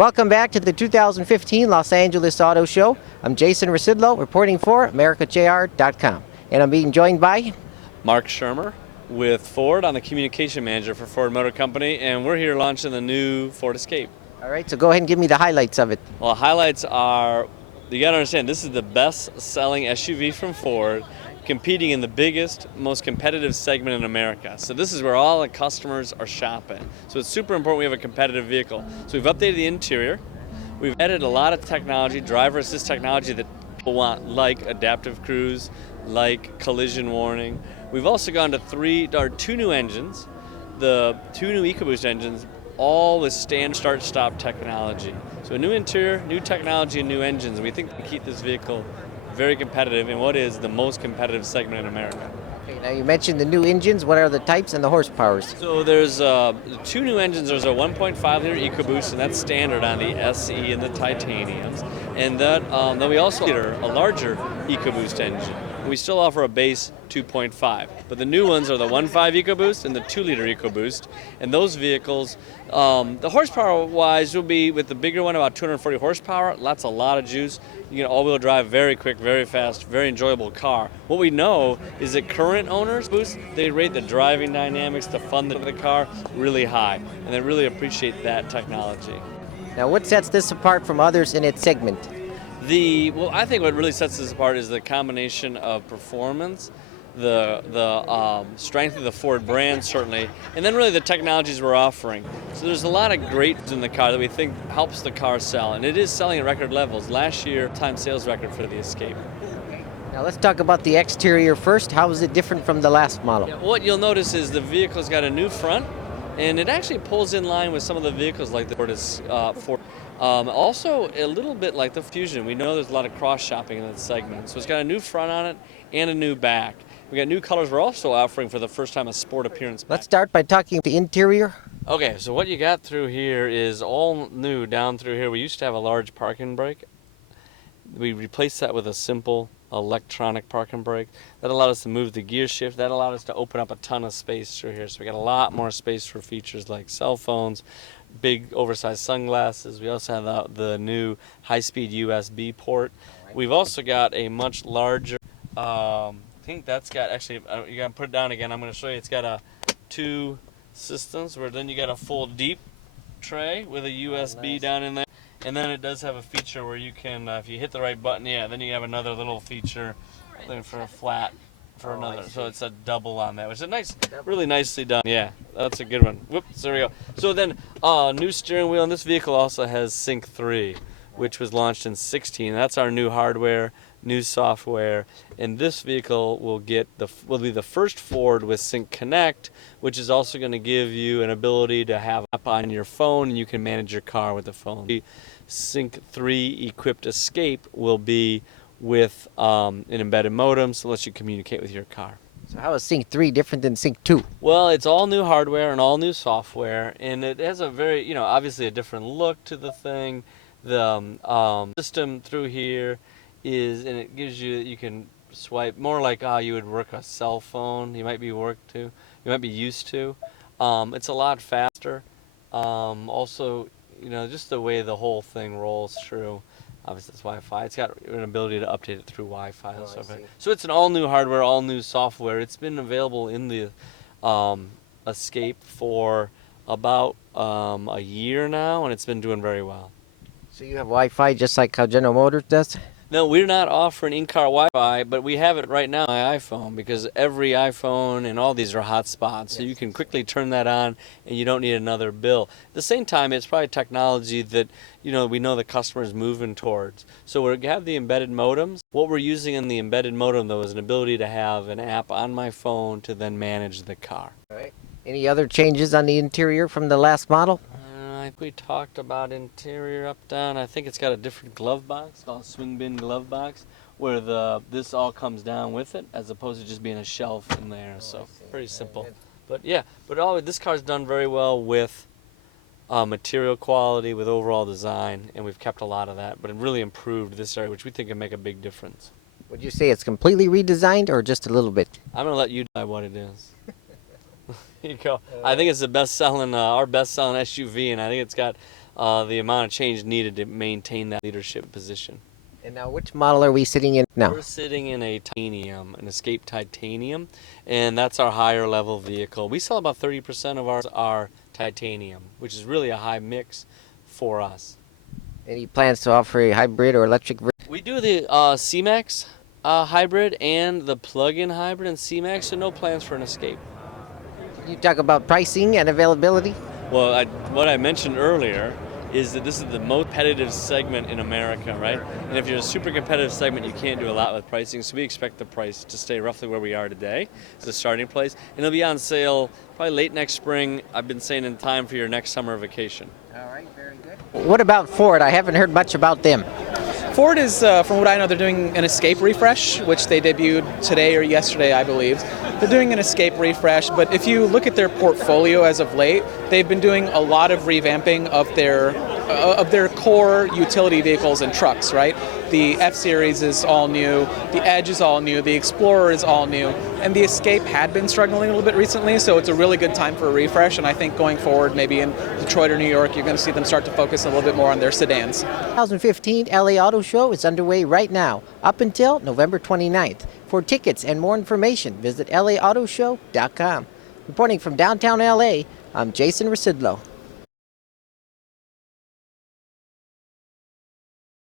Welcome back to the 2015 Los Angeles Auto Show. I'm Jason Rzucidlo, reporting for AmericaJR.com. And I'm being joined by Mark Schirmer with Ford. I'm the communication manager for Ford Motor Company, and we're here launching the new Ford Escape. All right, so go ahead and give me the highlights of it. Well, highlights are, you got to understand, this is the best-selling SUV from Ford, competing in the biggest, most competitive segment in America. So this is where all the customers are shopping. So it's super important we have a competitive vehicle. So we've updated the interior. We've added a lot of technology, driver assist technology that people want, like adaptive cruise, like collision warning. We've also gone to two new engines, the two new EcoBoost engines, all with standard start-stop technology. So a new interior, new technology, and new engines. And we think we can keep this vehicle very competitive in what is the most competitive segment in America. Okay, now you mentioned the new engines. What are the types and the horsepowers? So there's two new engines. There's a 1.5 liter EcoBoost, and that's standard on the SE and the Titaniums. And then we also have a larger EcoBoost engine. We still offer a base 2.5, but the new ones are the 1.5 EcoBoost and the 2-liter EcoBoost. And those vehicles, the horsepower-wise, will be with the bigger one about 240 horsepower. That's a lot of juice. You can all-wheel drive, very quick, very fast, very enjoyable car. What we know is that current owners, they rate the driving dynamics, the fun of the car really high, and they really appreciate that technology. Now, what sets this apart from others in its segment? Well, I think what really sets this apart is the combination of performance, the strength of the Ford brand, certainly, and then really the technologies we're offering. So there's a lot of great in the car that we think helps the car sell, and it is selling at record levels. Last year, time sales record for the Escape. Now let's talk about the exterior first. How is it different from the last model? Yeah, what you'll notice is the vehicle's got a new front, and it actually pulls in line with some of the vehicles like the Ford. Also, a little bit like the Fusion. We know there's a lot of cross-shopping in that segment. So it's got a new front on it and a new back. We got new colors. We're also offering for the first time a sport appearance back. Let's start by talking the interior. Okay, so what you got through here is all new down through here. We used to have a large parking brake. We replaced that with a simple electronic parking brake. That allowed us to move the gear shift. That allowed us to open up a ton of space through here. So we got a lot more space for features like cell phones, big oversized sunglasses. We also have the new high-speed USB port. We've also got a much larger, I think that's got, actually, you gotta put it down again. I'm gonna show you, it's got two systems where then you got a full deep tray with a USB down in there. And then it does have a feature where you can, if you hit the right button, then you have another little feature for a flat, for another. So it's a double on that, which is nice, really nicely done. Yeah, that's a good one. Whoops, there we go. So then, new steering wheel, and this vehicle also has Sync 3, which was launched in 2016. That's our new hardware, new software, and this vehicle will be the first Ford with Sync Connect, which is also going to give you an ability to have an app on your phone, and you can manage your car with the phone. The Sync 3 equipped Escape will be with an embedded modem, so it lets you communicate with your car. So how is Sync 3 different than Sync 2? Well, it's all new hardware and all new software, and it has a very, obviously a different look to the thing. The system through here and it gives you can swipe more like how you would work a cell phone. You might be used to. It's a lot faster. Also, just the way the whole thing rolls through. Obviously, it's Wi-Fi. It's got an ability to update it through Wi-Fi and stuff. So it's an all new hardware, all new software. It's been available in the Escape for about a year now, and it's been doing very well. So you have Wi-Fi just like how General Motors does? No, we're not offering in-car Wi-Fi, but we have it right now on my iPhone because every iPhone and all these are hotspots. So you can quickly turn that on and you don't need another bill. At the same time, it's probably technology that we know the customer is moving towards. So we have the embedded modems. What we're using in the embedded modem, though, is an ability to have an app on my phone to then manage the car. All right. Any other changes on the interior from the last model? I think we talked about interior up, down. I think it's got a different glove box called a swing bin glove box where this all comes down with it as opposed to just being a shelf in there. So pretty simple. But yeah, this car's done very well with material quality, with overall design, and we've kept a lot of that. But it really improved this area, which we think can make a big difference. Would you say it's completely redesigned or just a little bit? I'm going to let you decide what it is. You go. I think it's the best-selling, our best-selling SUV, and I think it's got the amount of change needed to maintain that leadership position. And now, which model are we sitting in now? We're sitting in a titanium, an Escape titanium, and that's our higher level vehicle. We sell about 30% of ours are titanium, which is really a high mix for us. Any plans to offer a hybrid or electric version? We do the C-Max hybrid and the plug-in hybrid and C-Max, so no plans for an Escape. You talk about pricing and availability. Well, what I mentioned earlier is that this is the most competitive segment in America, right? And if you're a super competitive segment, you can't do a lot with pricing, so we expect the price to stay roughly where we are today as a starting place. And it'll be on sale probably late next spring, I've been saying, in time for your next summer vacation. All right, very good. What about Ford? I haven't heard much about them. Ford is, from what I know, they're doing an Escape refresh, which they debuted today or yesterday, I believe. They're doing an Escape refresh, but if you look at their portfolio as of late, they've been doing a lot of revamping of their core utility vehicles and trucks, right? The F-Series is all new, the Edge is all new, the Explorer is all new, and the Escape had been struggling a little bit recently, so it's a really good time for a refresh, and I think going forward, maybe in Detroit or New York, you're going to see them start to focus a little bit more on their sedans. 2015 LA Auto Show is underway right now, up until November 29th. For tickets and more information, visit LAAutoshow.com. Reporting from downtown LA, I'm Jason Rzucidlo.